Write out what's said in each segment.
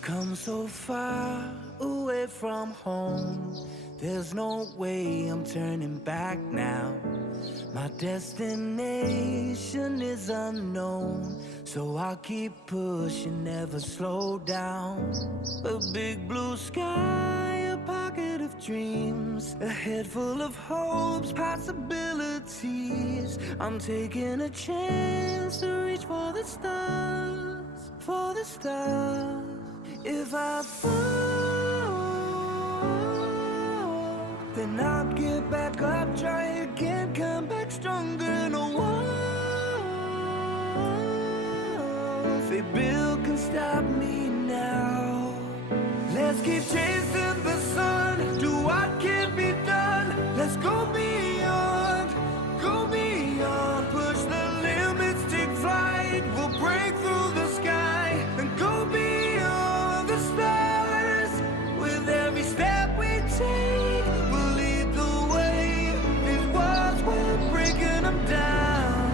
I've come so far away from home. There's no way I'm turning back now. My destination is unknown, so I'll keep pushing, never slow down. A big blue sky, a pocket of dreams, a head full of hopes, possibilities. I'm taking a chance to reach for the stars, for the stars. If I fall, then I'll get back up, try again, come back stronger. No one, say Bill can stop me now. Let's keep chasing the sun, do what can be done. Let's go beyond, push the limits, take flight. We'll break through the sky and go beyond the stars. With every step we take, we'll lead the way. These walls, we're breaking them down,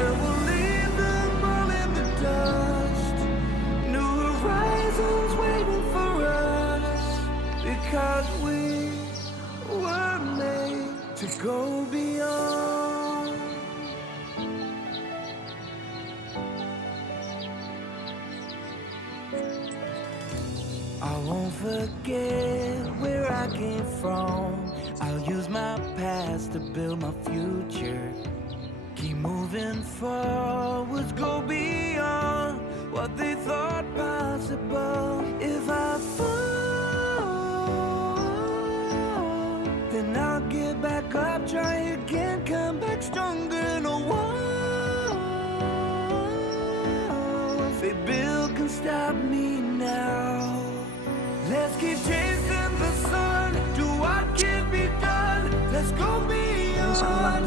and we'll leave them all in the dust. New horizons waiting for us, because we were made to go beyond. I won't forget where I came from. I'll use my past to build my future. Keep moving forwards, go beyond what they thought possible. If I fall, then I'll get back up, try again, come back stronger. No one, say Bill can stop me now. Let's keep chasing the sun, do what can be done. Let's go beyond,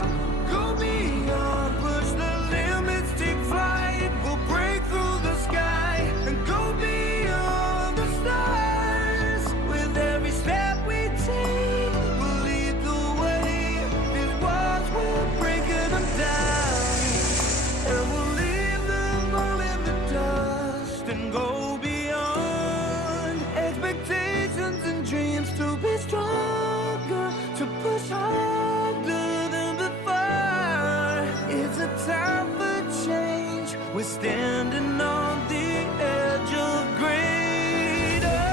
push the limits, take flight. We'll break through the sky and go beyond the stars. With every step we take, we'll lead the way. These walls, we're breaking them down, and we'll leave them all in the dust and go beyond. Expectations and dreams to be stronger, to push harder than before. It's a time for change, we're standing on the edge of greater.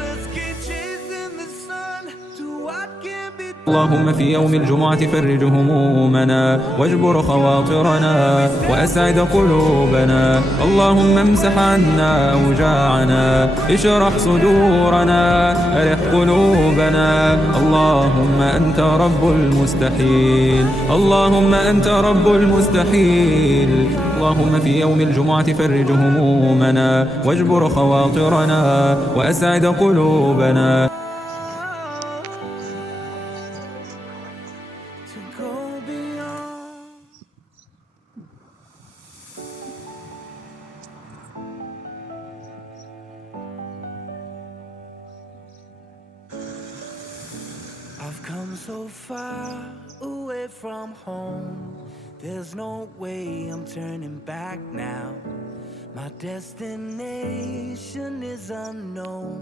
Let's keep chasing the sun, do what can be done. اللهم في يوم الجمعة فرج همومنا واجبر خواطرنا وأسعد قلوبنا. اللهم امسح عنا أوجاعنا، اشرح صدورنا، أرح قلوبنا. اللهم أنت رب المستحيل، اللهم أنت رب المستحيل. اللهم في يوم الجمعة فرج همومنا واجبر خواطرنا وأسعد قلوبنا. To go beyond. I've come so far away from home. There's no way I'm turning back now. My destination is unknown,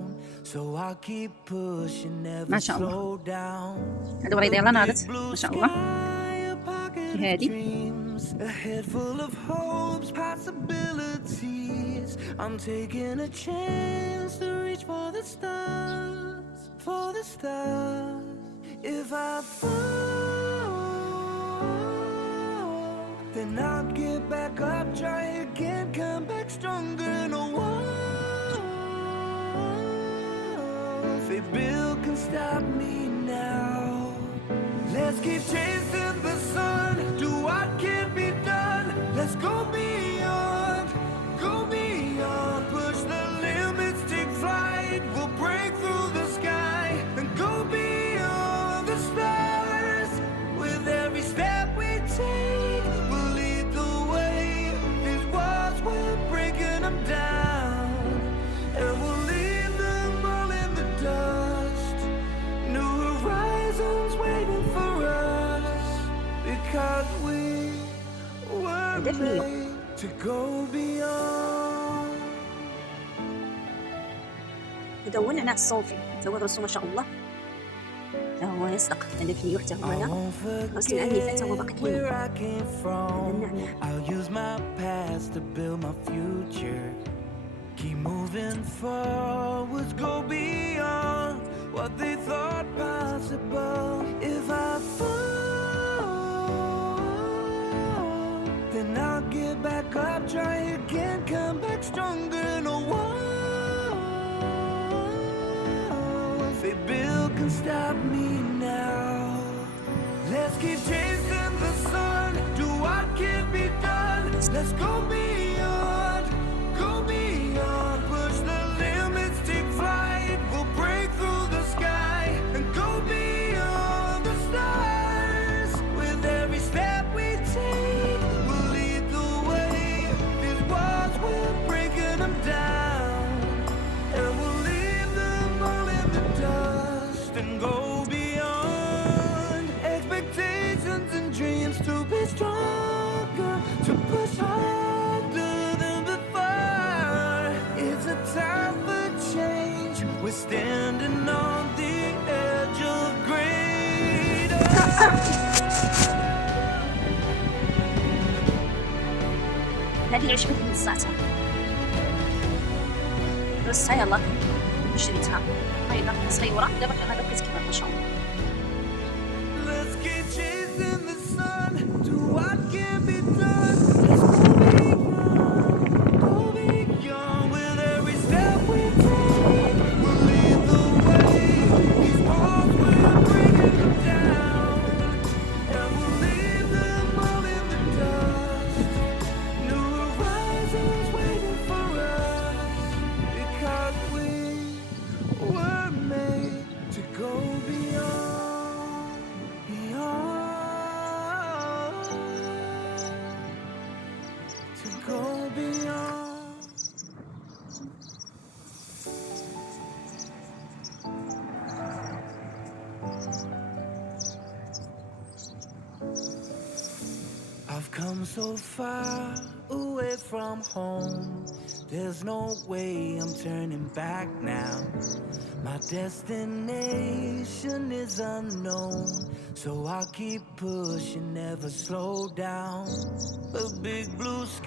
so I'll keep pushing, never ما شاء الله. slow down. هذا وريدة يلا نادت ما شاء الله. هادي A head full of hopes, possibilities. I'm taking a chance to reach for the stars, for the stars. If I fall, then I'll get back up, try again, come back stronger. No one, say Bill can stop me now. Let's keep chasing the sun, do what can be done. Let's go beyond, push the limits, take flight. We'll break through the sky and go beyond the stars. With every step we take, we'll lead the way. These walls, we're breaking them down, and we'll leave هدف ليو. to go beyond. هذا هو النعناع الصوفي، هذا هو الرسوم ما شاء الله، هو يصدق هدف ليو حتى هو هذا غسل الأنف حتى هو باقي كاين. Where I came from, النعناع I'll use my past to build my future. Keep moving forwards, go beyond what they thought possible. If I fall, then I'll get back up, try again, come back stronger. No one they build can stop me now. Let's keep chasing the sun, do what can be done. Let's go beyond, push the limits, take flight. We'll break through the sky and go beyond the stars. With every step we take, we'll lead the way. These walls, we're breaking them down, and we'll leave them all in the dust and go beyond. Expectations and dreams to be stronger, to push harder than before. It's a time for change. We're standing on the edge of greater. هذه عجبتني من ساعتها، رصها يلا شريتها أيضا صغيرة دابا هذا كتكبر ما شاء الله. Let's keep chasing the sun, do what can be done. Let's go beyond with every step we take. We'll lead the way. These walls, we're breaking them down, and we'll leave them all in the dust. New horizons waiting for us, because we were made to go beyond, to go beyond. I've come so far away from home, there's no way I'm turning back now. My destination is unknown, so I'll keep pushing, never slow down. A big blue sky.